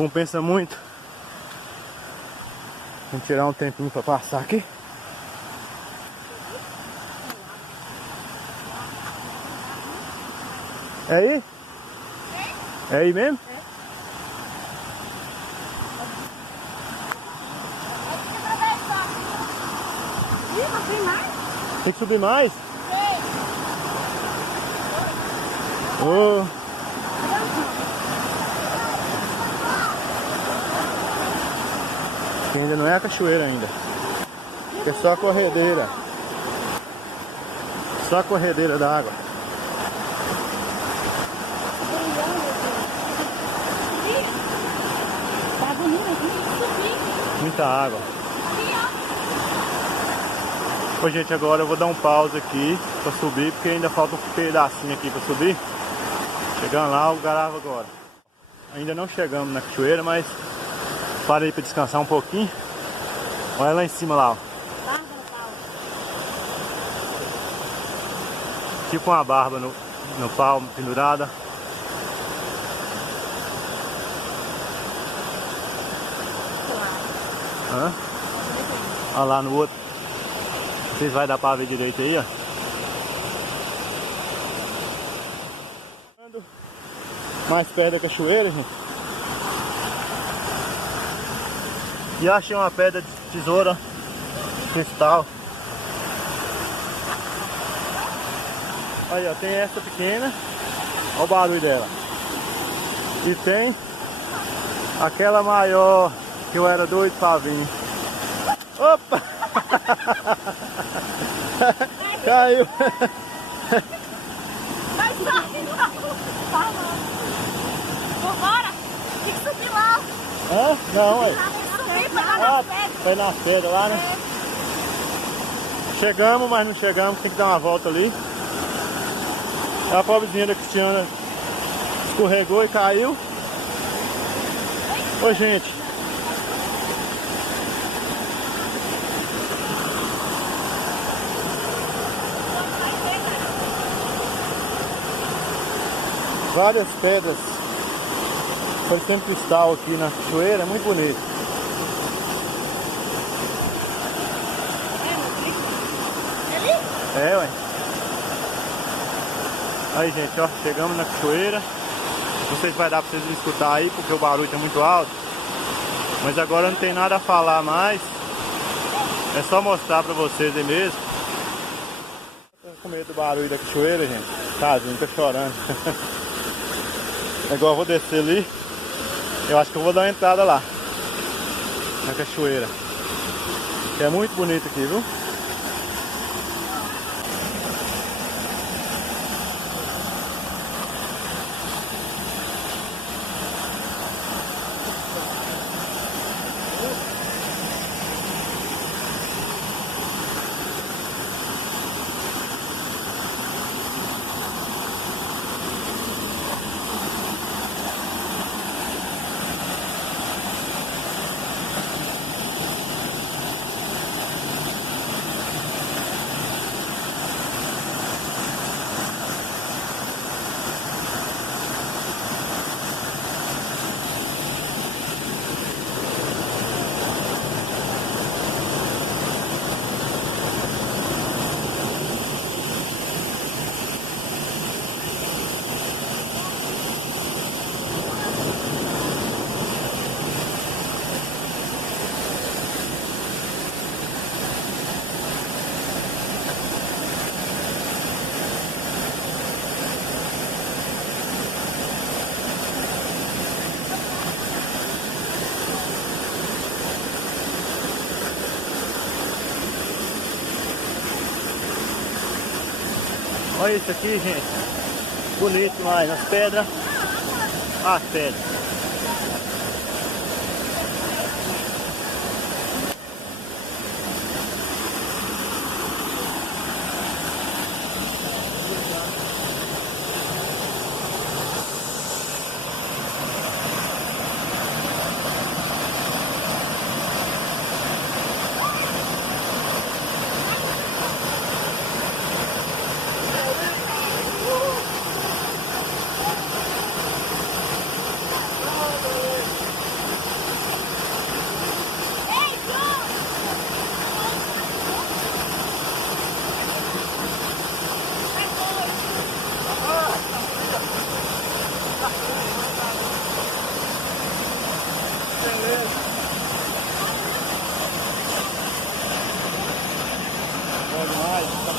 compensa muito. Vamos tirar um tempinho pra passar aqui. É aí? É aí mesmo? Tem que subir mais? Oh. Que ainda não é a cachoeira ainda. É só a corredeira. Só a corredeira da água. Muita água. Ô, gente, agora eu vou dar um pause aqui pra subir, porque ainda falta um pedacinho aqui pra subir. Chegando lá, eu gravo agora. Ainda não chegamos na cachoeira, mas parei pra descansar um pouquinho. Olha lá em cima lá, ó. Tipo uma barba no pau pendurada. Hã? Olha lá no outro. Não sei se vai dar pra ver direito aí, ó. Mais perto da cachoeira, gente. E achei uma pedra de tesoura cristal. Aí, ó, tem essa pequena. Olha o barulho dela. E tem aquela maior que eu era doido pra vir. Opa! Caiu! Mas vambora! Tem que subir lá! Hã? Não, ué. Foi nas pedras lá, né? Chegamos, mas não chegamos, tem que dar uma volta ali. A pobrezinha da Cristiana escorregou e caiu. Ô, gente. Várias pedras parecendo cristal aqui na cachoeira, é muito bonito. É, ué. Aí, gente, ó, chegamos na cachoeira. Não sei se vai dar pra vocês escutar aí, porque o barulho tá muito alto. Mas agora não tem nada a falar mais. É só mostrar pra vocês aí mesmo. Tô com medo do barulho da cachoeira, gente. Tadinho, tá chorando. Agora eu vou descer ali. Eu acho que eu vou dar uma entrada lá na cachoeira. Que é muito bonito aqui, viu? Olha isso aqui, gente. Bonito demais. As pedras. As pedras.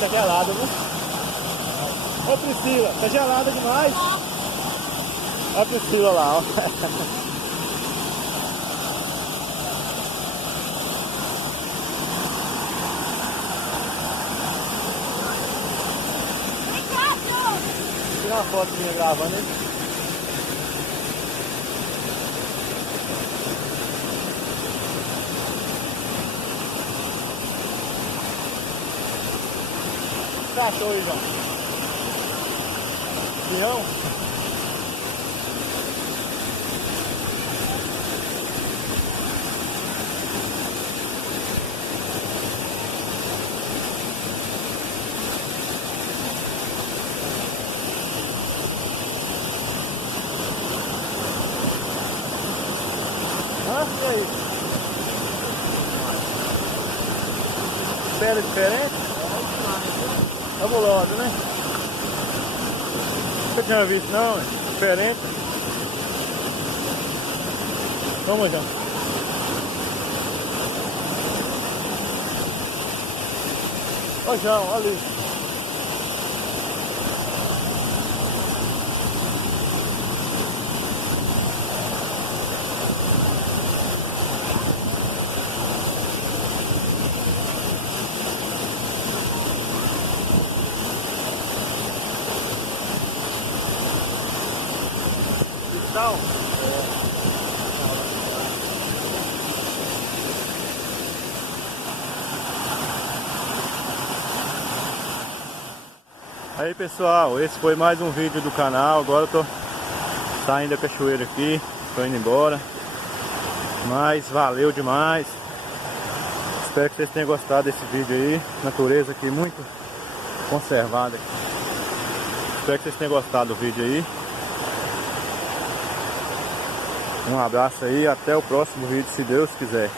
Tá gelada, viu? Ô Priscila, tá gelada demais. Olha a Priscila lá, ó. Tira uma foto minha gravando, hein? O que você achou aí, João? Leão? E aí? Pele diferente? Fabulosa, né? Você tinha visto não? Diferente. Vamos, João. Ô, João, olha ali. Aí pessoal, esse foi mais um vídeo do canal. Agora eu tô saindo da cachoeira aqui, tô indo embora. Mas valeu demais. Espero que vocês tenham gostado desse vídeo aí. Natureza aqui muito conservada. Espero que vocês tenham gostado do vídeo aí. Um abraço aí, até o próximo vídeo, se Deus quiser.